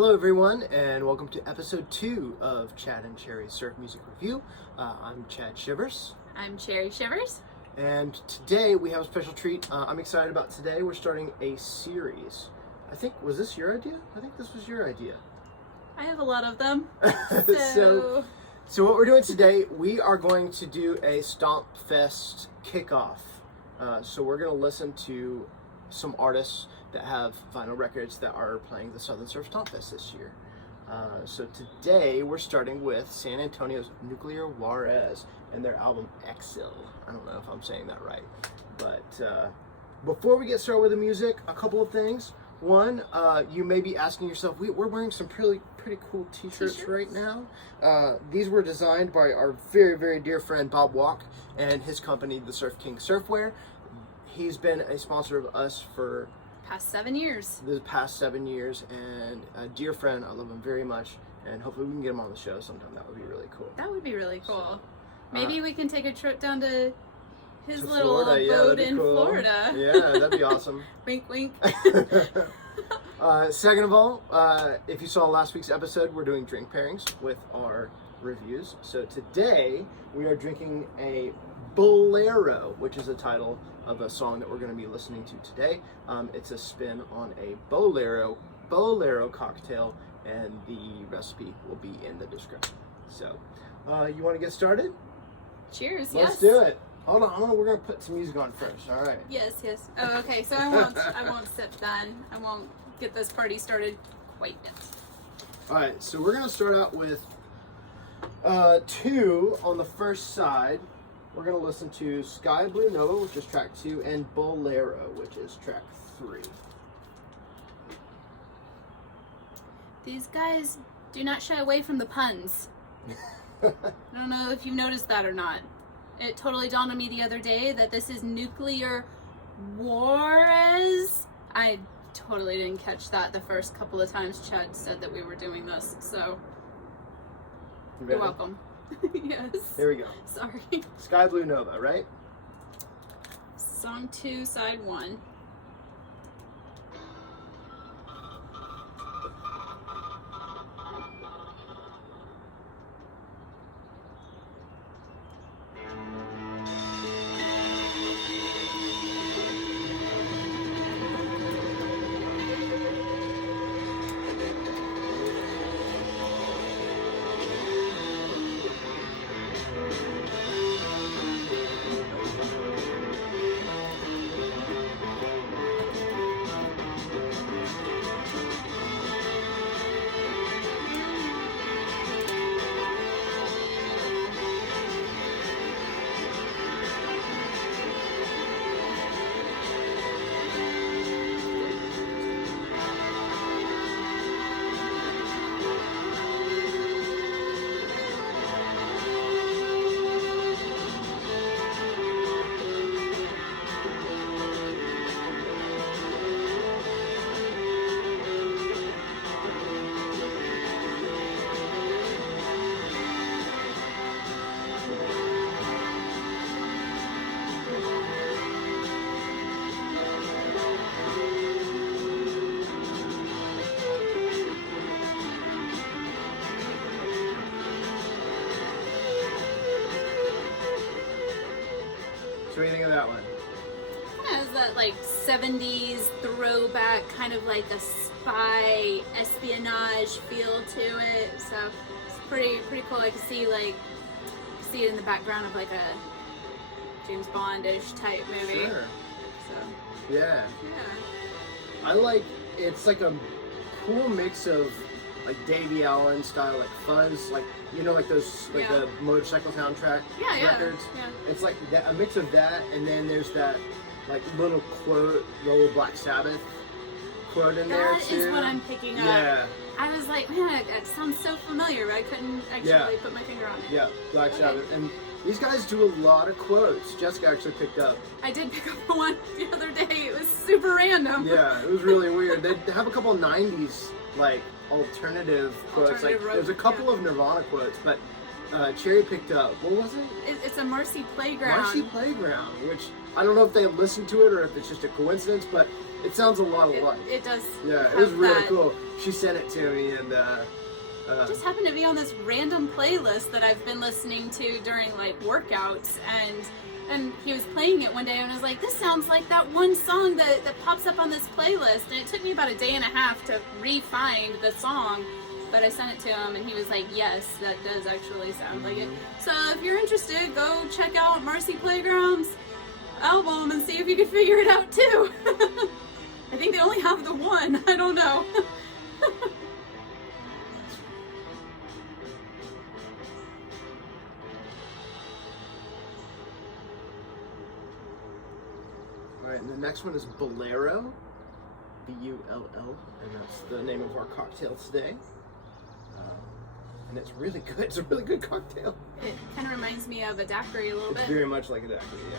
Hello everyone, and welcome to episode 2 of Chad and Cherry's Surf Music Review. I'm Chad Shivers. I'm Cherry Shivers. And today we have a special treat. I'm excited about today. We're starting a series. Was this your idea? I think this was your idea. I have a lot of them. So what we're doing today, we are going to do a StompFest kickoff. So we're going to listen to some artists that have vinyl records that are playing the Southern Surf StompFest this year. So today we're starting with San Antonio's Nuclear Juarez and their album Exil. I don't know if I'm saying that right, but before we get started with the music, a couple of things. One, you may be asking yourself, we're wearing some pretty cool t-shirts right now. These were designed by our very, very dear friend Bob Walk and his company, the Surf King Surfwear. He's been a sponsor of us for past 7 years. The past 7 years, and a dear friend. I love him very much, and hopefully we can get him on the show sometime. That would be really cool. That would be really cool. So, maybe we can take a trip down to his little Florida. abode in Florida. Yeah, that'd be awesome. Wink, wink. Second of all, if you saw last week's episode, we're doing drink pairings with our reviews. So today we are drinking a Bullero, which is the title of a song that we're going to be listening to today. It's a spin on a Bullero cocktail, and the recipe will be in the description. So, you want to get started? Cheers. Let's do it. Hold on, we're going to put some music on first. All right. Yes. Oh, okay. So I won't sip then. I won't get this party started quite yet. All right. So we're going to start out with 2 on the first side. We're going to listen to Sky Blue Nova, which is track 2, and Bullero, which is track 3. These guys do not shy away from the puns. I don't know if you've noticed that or not. It totally dawned on me the other day that this is Nuclear Juarez. I totally didn't catch that the first couple of times Chad said that we were doing this, so you're welcome. Yes. Here we go. Sorry. Sky Blue Nova, right? Song 2, side 1. What do you think of that one? It has that like 70s throwback, kind of like a spy espionage feel to it. So it's pretty cool. I can see it in the background of like a James Bond-ish type movie. Sure. So Yeah. yeah. It's like a cool mix of like Davey Allen style, like fuzz, like like those the motorcycle soundtrack records. Yeah. It's like that, a mix of that, and then there's that like little quote, the little Black Sabbath quote in there too. That is what I'm picking up. Yeah. I was like, man, it sounds so familiar, but I couldn't actually put my finger on it. Yeah, Black Sabbath. And these guys do a lot of quotes. Jessica actually picked up. I did pick up one the other day. It was super random. Yeah, it was really weird. They have a couple of 90s like alternative quotes. There's a couple of Nirvana quotes, but Cherry picked up. What was it? It's a Marcy Playground. Marcy Playground, which I don't know if they listened to it or if it's just a coincidence, but It sounds a lot alike. It does. Yeah, it was really that. cool. She sent it to me, and Just happened to be on this random playlist that I've been listening to during like workouts, and he was playing it one day, and I was like, this sounds like that one song that pops up on this playlist. And it took me about a day and a half to re-find the song, but I sent it to him, and he was like, yes, that does actually sound like it. So if you're interested, go check out Marcy Playground's album and see if you can figure it out too. I think they only have the one. I don't know. Alright, and the next one is Bullero, B-U-L-L, and that's the name of our cocktail today. And it's really good. It's a really good cocktail. It kind of reminds me of a daiquiri a little bit. It's very much like a daiquiri, yeah.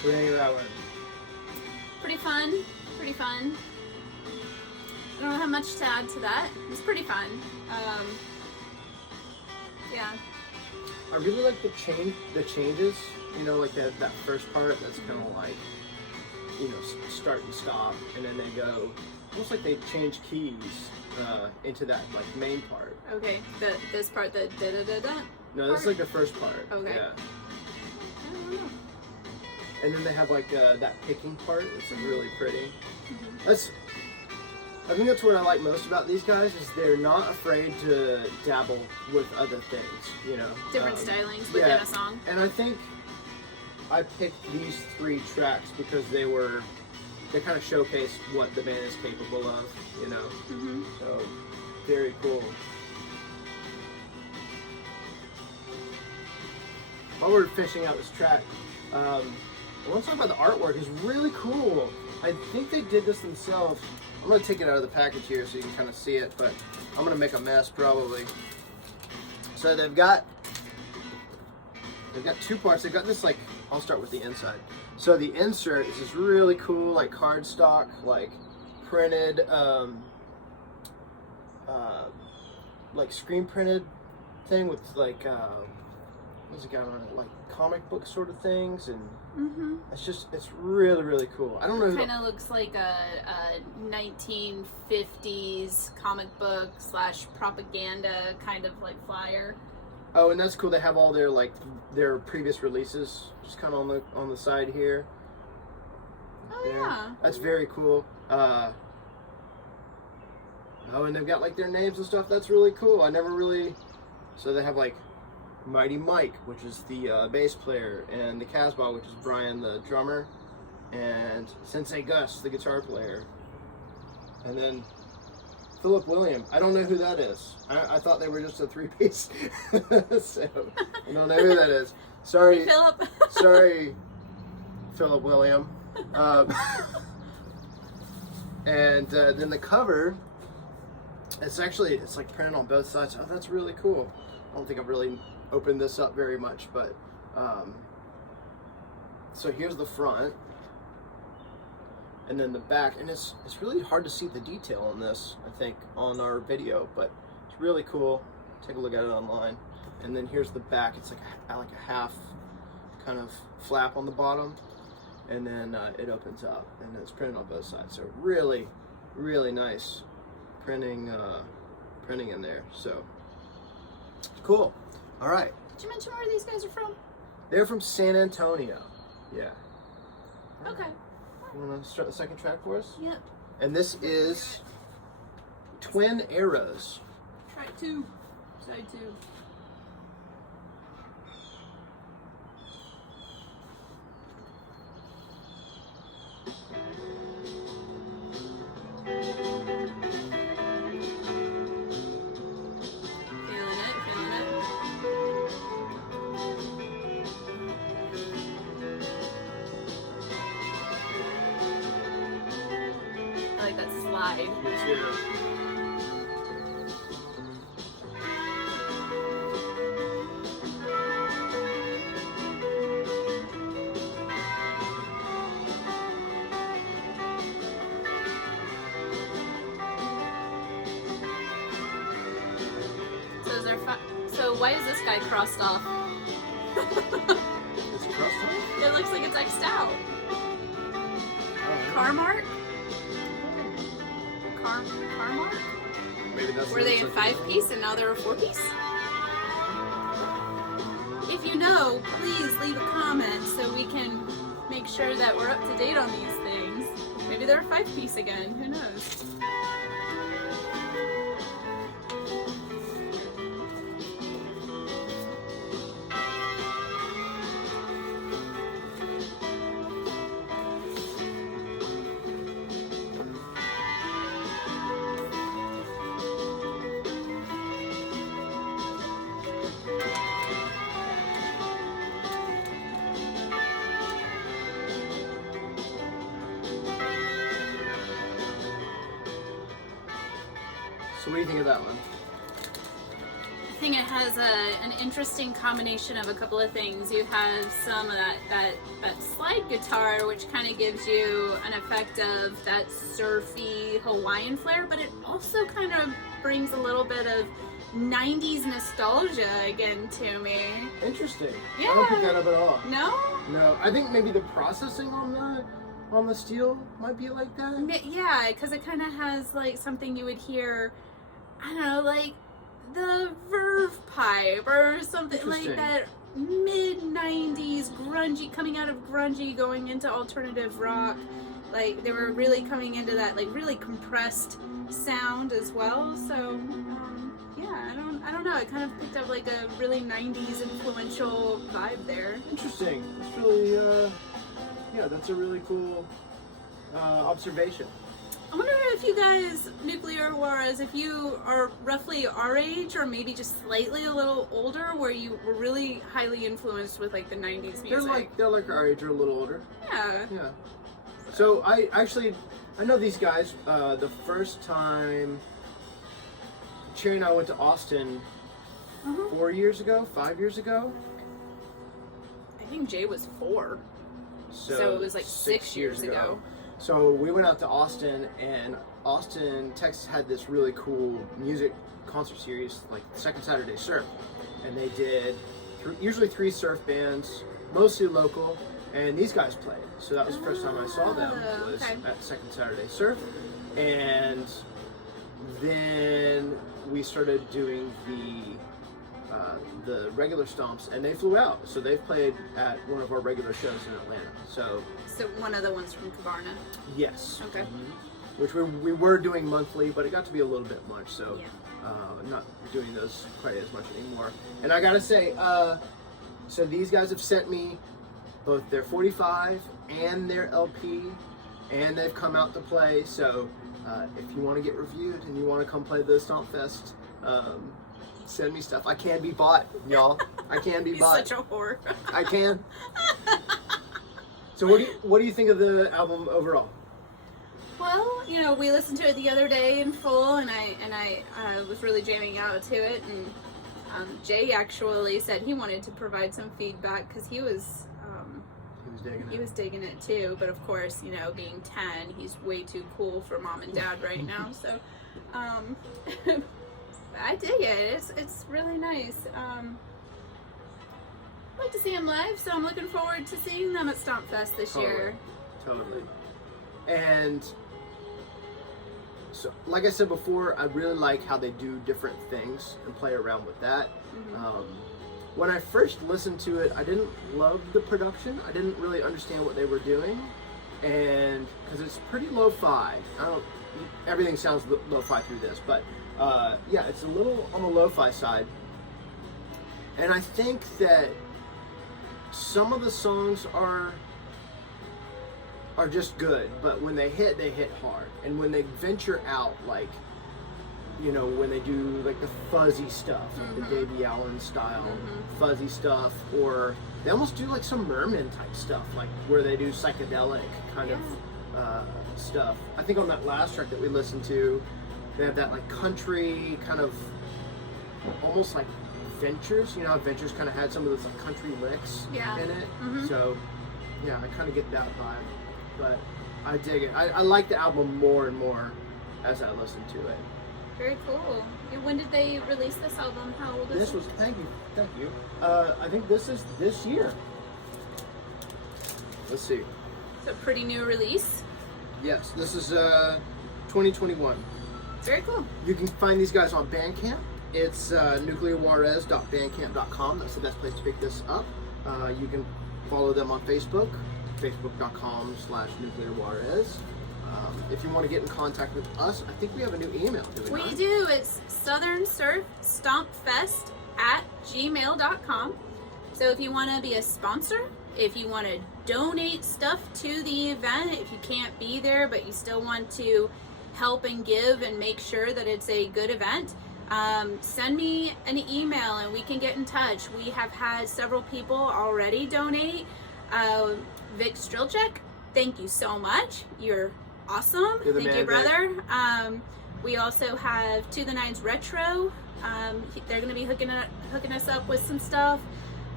What do you think of that one? Pretty fun. Pretty fun. I don't have much to add to that. It's pretty fun. Yeah. I really like the changes. You know, like that first part. That's kind of like, you know, start and stop, and then they go almost like they change keys into that like main part. Okay. This part, the da da da da. No, this is like the first part. Okay. Yeah. I don't know. And then they have like that picking part. It's really pretty. Mm-hmm. I think that's what I like most about these guys is they're not afraid to dabble with other things. You know, Different stylings within a song. And I think I picked these 3 tracks because they kind of showcase what the band is capable of. You know, Mm-hmm. so very cool. While we're finishing out this track, I want to talk about the artwork. It's really cool. I think they did this themselves. I'm going to take it out of the package here so you can kind of see it, but I'm going to make a mess probably. So they've got 2 parts. They've got this like, I'll start with the inside. So the insert is this really cool like cardstock, like printed, like screen printed thing with like, what's it got on it? Like comic book sort of things, and it's really, really cool. I don't know. It kind of looks like a 1950s comic book / propaganda kind of like flyer. Oh, and that's cool. They have all their previous releases just kind of on the side here. Oh there. yeah. That's very cool. Oh, and they've got like their names and stuff. That's really cool. So they have like Mighty Mike, which is the bass player, and the Casbah, which is Brian, the drummer, and Sensei Gus, the guitar player, and then Philip William. I don't know who that is. I thought they were just a 3-piece, so I don't know who that is. Sorry, Philip. Sorry, Philip William. And then the cover, it's like printed on both sides. Oh, that's really cool. I don't think I've really opened this up very much, but so here's the front, and then the back, and it's really hard to see the detail on this, I think, on our video, but it's really cool. Take a look at it online. And then here's the back. It's like a half kind of flap on the bottom, and then it opens up, and it's printed on both sides. So really, really nice printing in there. So cool. All right. Did you mention where these guys are from? They're from San Antonio. Yeah. Okay. You want to start the second track for us? Yep. And this is Twin Arrows. Track 2. Side 2. Me too. So why is this guy crossed off? Is it crossed off? It looks like it's X'd out. Oh, Car mark? Car mark? Maybe that's. Were they in 5-piece and now they're a 4-piece? If you know, please leave a comment so we can make sure that we're up to date on these things. Maybe they're a 5-piece again. Who knows? So what do you think of that one? I think it has an interesting combination of a couple of things. You have some of that slide guitar, which kind of gives you an effect of that surfy Hawaiian flair, but it also kind of brings a little bit of 90s nostalgia again to me. Interesting. Yeah. I don't pick that up at all. No? No, I think maybe the processing on the steel might be like that. Yeah, because it kind of has like something you would hear, I don't know, like the Verve pipe or something like that mid-90s grungy, coming out of grungy, going into alternative rock. Like they were really coming into that like really compressed sound as well. So yeah, I don't know. It kind of picked up like a really 90s influential vibe there. Interesting. It's really yeah, that's a really cool observation. I wonder if you guys, Nuclear Juarez, if you are roughly our age or maybe just slightly a little older, where you were really highly influenced with like the 90s music. They're like our age or a little older. Yeah. Yeah. So I know these guys. The first time Cherry and I went to Austin 5 years ago. I think Jay was 4. So it was like 6 years ago. So we went out to Austin, and Austin, Texas had this really cool music concert series, like Second Saturday Surf. And they did usually 3 surf bands, mostly local, and these guys played. So that was the first time I saw them, was at Second Saturday Surf. And then we started doing the regular stomps, and they flew out. So they've played at one of our regular shows in Atlanta. So one of the ones from Cavarna. Yes. Okay. Which we were doing monthly, but it got to be a little bit much, so yeah. Not doing those quite as much anymore. And I gotta say, so these guys have sent me both their 45 and their LP, and they've come out to play. So if you want to get reviewed and you want to come play the StompFest, send me stuff. I can be bought, y'all. I can be bought. Such a whore. I can. So what do you think of the album overall? Well, you know, we listened to it the other day in full, and I was really jamming out to it. And Jay actually said he wanted to provide some feedback because he was digging it too. But of course, you know, being 10, he's way too cool for mom and dad right now. So I dig it. It's really nice. I'd like to see them live, so I'm looking forward to seeing them at StompFest this year. Totally. And So, like I said before, I really like how they do different things and play around with that. When I first listened to it, I didn't love the production. I didn't really understand what they were doing, and because it's pretty lo-fi. Everything sounds lo-fi through this, but yeah, it's a little on the lo-fi side. And I think that some of the songs are just good, but when they hit hard. And when they venture out, like, you know, when they do like the fuzzy stuff, like the Davey Allen style fuzzy stuff, or they almost do like some merman type stuff, like where they do psychedelic kind of stuff. I think on that last track that we listened to, they have that like country kind of, almost like Ventures. You know how Ventures kind of had some of those like country licks in it. So yeah, I kind of get that vibe. But I dig it. I like the album more and more as I listen to it. Very cool. When did they release this album? How old is it? Thank you. I think this is this year. Let's see. It's a pretty new release. Yes, this is 2021. Very cool. You can find these guys on Bandcamp. It's nuclearjuarez.bandcamp.com. That's the best place to pick this up. You can follow them on Facebook. Facebook.com/Nuclear Juarez. If you want to get in contact with us, I think we have a new email. We do. It's Southern Surf StompFest @gmail.com. So if you want to be a sponsor, if you want to donate stuff to the event, if you can't be there but you still want to help and give and make sure that it's a good event, send me an email and we can get in touch. We have had several people already donate. Vic Strilchek, thank you so much. You're awesome. You're the thank man, you, brother. We also have To The Nines Retro. They're going to be hooking us up with some stuff.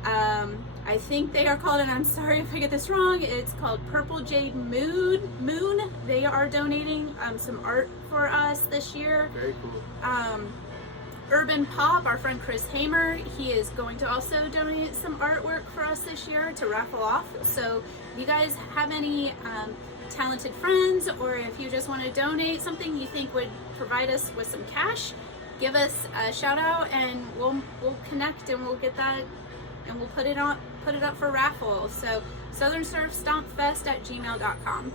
I think they are called, and I'm sorry if I get this wrong, it's called Purple Jade Moon. They are donating some art for us this year. Very cool. Urban Pop, our friend Chris Hamer, he is going to also donate some artwork for us this year to raffle off. So if you guys have any talented friends, or if you just want to donate something you think would provide us with some cash, give us a shout out and we'll connect and we'll get that and we'll put it up for raffle. So Southern Surf StompFest @gmail.com.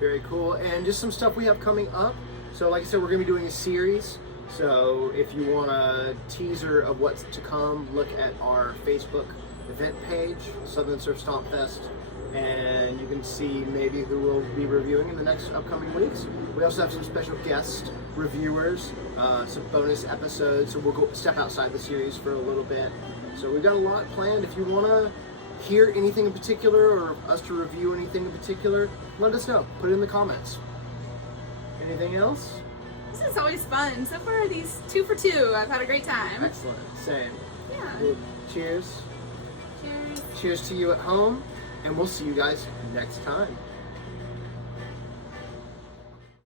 Very cool. And just some stuff we have coming up. So like I said, we're going to be doing a series. So if you want a teaser of what's to come, look at our Facebook event page, Southern Surf StompFest, and you can see maybe who we'll be reviewing in the next upcoming weeks. We also have some special guest reviewers, some bonus episodes, so we'll go step outside the series for a little bit. So we've got a lot planned. If you want to hear anything in particular or us to review anything in particular, let us know. Put it in the comments. Anything else? This is always fun. So far, these 2 for 2. I've had a great time. Excellent. Same. Yeah. Well, cheers. Cheers. Cheers to you at home, and we'll see you guys next time.